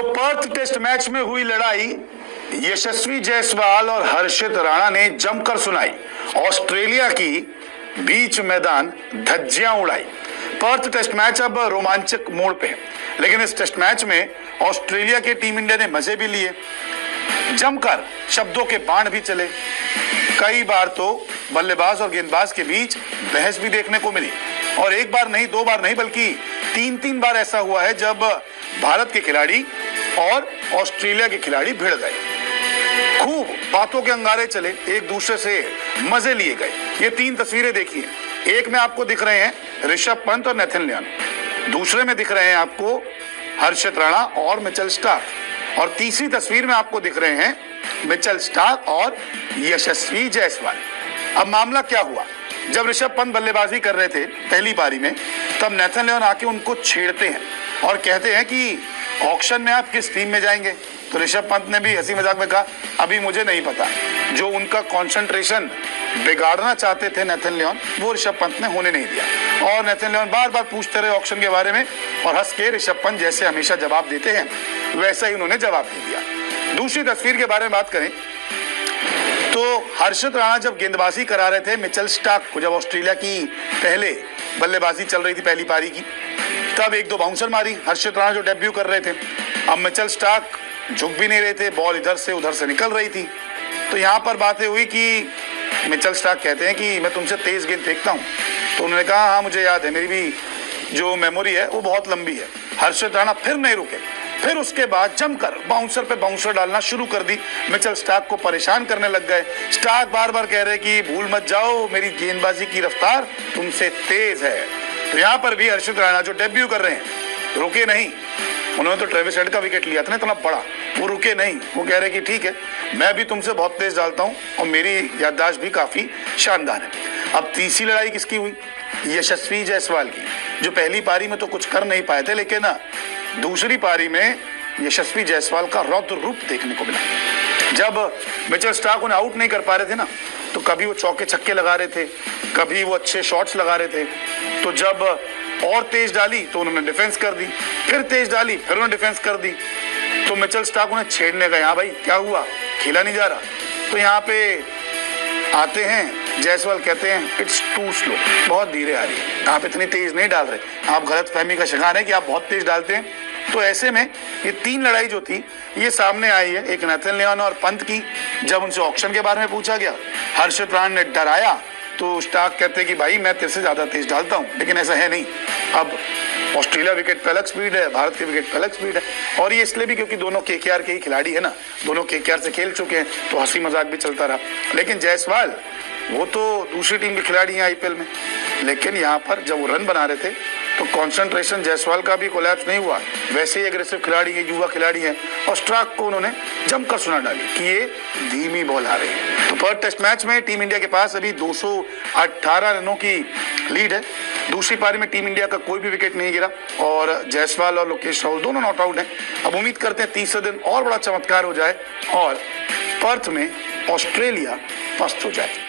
तो Perth test match में हुई लड़ाई, यशस्वी जायसवाल और हर्षित राणा ने जमकर सुनाई। ऑस्ट्रेलिया की बीच मैदान धज्जियां उड़ाई। पर्थ टेस्ट मैच अब रोमांचक मोड़ पे है, लेकिन इस टेस्ट मैच में ऑस्ट्रेलिया के टीम इंडिया ने मजे भी लिए, जमकर शब्दों के बाण भी चले। कई बार तो बल्लेबाज और गेंदबाज के बीच बहस भी देखने को मिली, और एक बार नहीं, दो बार नहीं, बल्कि तीन बार ऐसा हुआ है जब भारत के खिलाड़ी और ऑस्ट्रेलिया के खिलाड़ी भिड़ गए। खूब बातों के अंगारे चले, एक दूसरे से मजे लिए गए। ये तीन तस्वीरें देखिए, एक में आपको दिख रहे हैं ऋषभ पंत और नेथन लियोन, दूसरे में दिख रहे हैं आपको हर्षित राणा और मिचेल स्टार्क, और तीसरी तस्वीर में आपको दिख रहे हैं मिचेल स्टार्क और यशस्वी जायसवाल। अब मामला क्या हुआ, जब ऋषभ पंत बल्लेबाजी कर रहे थे पहली पारी में, तब नेथन लियोन आके उनको छेड़ते हैं और कहते हैं कि ऑक्शन में आप किस टीम में जाएंगे। तो ऋषभ पंत ने भी हंसी मजाक में कहा, अभी मुझे नहीं पता। जो उनका कंसंट्रेशन बिगाड़ना चाहते थे नेथन लियोन, वो ऋषभ पंत ने होने नहीं दिया, और नेथन लियोन बार बार पूछते रहे ऑक्शन के बारे में, और हंस के ऋषभ पंत जैसे हमेशा जवाब देते हैं वैसा ही उन्होंने जवाब दे दिया। दूसरी तस्वीर के बारे में बात करें तो हर्षित राणा जब गेंदबाजी करा रहे थे मिचेल स्टार्क को, जब ऑस्ट्रेलिया की पहले बल्लेबाजी चल रही थी पहली पारी की, तब एक दो बाउंसर मारी हर्षित राणा जो डेब्यू कर रहे थे। अब मिचेल स्टार्क झुक भी नहीं रहे थे, बॉल इधर से उधर से निकल रही थी। तो यहाँ पर बातें हुई कि मिचेल स्टार्क कहते हैं कि मैं तुमसे तेज गेंद फेंकता हूँ, तो उन्होंने कहा हाँ मुझे याद है, मेरी भी जो मेमोरी है वो बहुत लंबी है। हर्षित राणा फिर नहीं रुके, फिर उसके बाद जमकर बाउंसर पे बाउंसर डालना शुरू कर दी, मिचेल स्टार्क को परेशान करने लग गए। स्टार्क बार बार कह रहे कि भूल मत जाओ, मेरी गेंदबाजी की रफ्तार तुमसे तेज है। तो यहाँ पर भी हर्षित राणा जो डेब्यू कर रहे हैं रुके नहीं, उन्होंने तो ट्रेविस हेड का विकेट लिया था ना इतना बड़ा, वो रुके नहीं, वो कह रहे कि ठीक है मैं भी तुमसे बहुत तेज डालता हूँ और मेरी याददाश्त भी काफी शानदार है। अब तीसरी लड़ाई किसकी हुई, यशस्वी जायसवाल की, जो पहली पारी में तो कुछ कर नहीं पाए थे, लेकिन दूसरी पारी में यशस्वी जायसवाल का रौद्र रूप देखने को मिला। जब मिचेल स्टार्क उन्हें आउट नहीं कर पा रहे थे ना, तो कभी वो चौके छक्के लगा रहे थे, कभी वो अच्छे शॉट्स लगा रहे थे। तो जब और तेज डाली तो उन्होंने डिफेंस कर दी, फिर तेज डाली फिर उन्होंने डिफेंस कर दी। तो मिचेल स्टार्क उन्हें छेड़ने गए, हाँ भाई क्या हुआ, खेला नहीं जा रहा। तो यहाँ पे आते हैं जायसवाल, कहते हैं इट्स टू स्लो, बहुत धीरे आ रही है, आप इतनी तेज नहीं डाल रहे, आप गलत फहमी का शिकार है कि आप बहुत तेज डालते हैं। तो ऐसे में ये तीन लड़ाई जो थी ये सामने आई है, एक नेथन लियोन और पंत की। जब उनसे ऑक्शन के बारे में पूछा गया, हर्षित राणा ने डराया, तो स्टार्क कहते हैं कि भाई मैं तेरे से ज्यादा तेज डालता हूं, लेकिन ऐसा है नहीं। अब ऑस्ट्रेलिया विकेट पे अलग स्पीड है, भारत के विकेट पे अलग स्पीड है, और ये इसलिए भी क्योंकि दोनों केकेआर के ही खिलाड़ी है ना, दोनों केकेआर से खेल चुके हैं, तो हंसी मजाक भी चलता रहा। लेकिन जायसवाल वो तो दूसरी टीम के खिलाड़ी हैं आईपीएल में, लेकिन यहाँ पर जब वो रन बना रहे थे तो कंसंट्रेशन जायसवाल का भी कोलैप्स नहीं हुआ, वैसे ही एग्रेसिव खिलाड़ी है, युवा खिलाड़ी है, और स्टार्क को उन्होंने जमकर सुना डाली कि ये धीमी बॉल आ रही है। तो पर्थ टेस्ट मैच में टीम इंडिया के पास अभी 218 रनों की लीड है। दूसरी पारी में टीम इंडिया का कोई भी विकेट नहीं गिरा, और जायसवाल और लोकेश राहुल दोनों नॉट आउट हैं। अब उम्मीद करते हैं तीसरे दिन और बड़ा चमत्कार हो जाए और पर्थ में ऑस्ट्रेलिया पस्त हो जाए।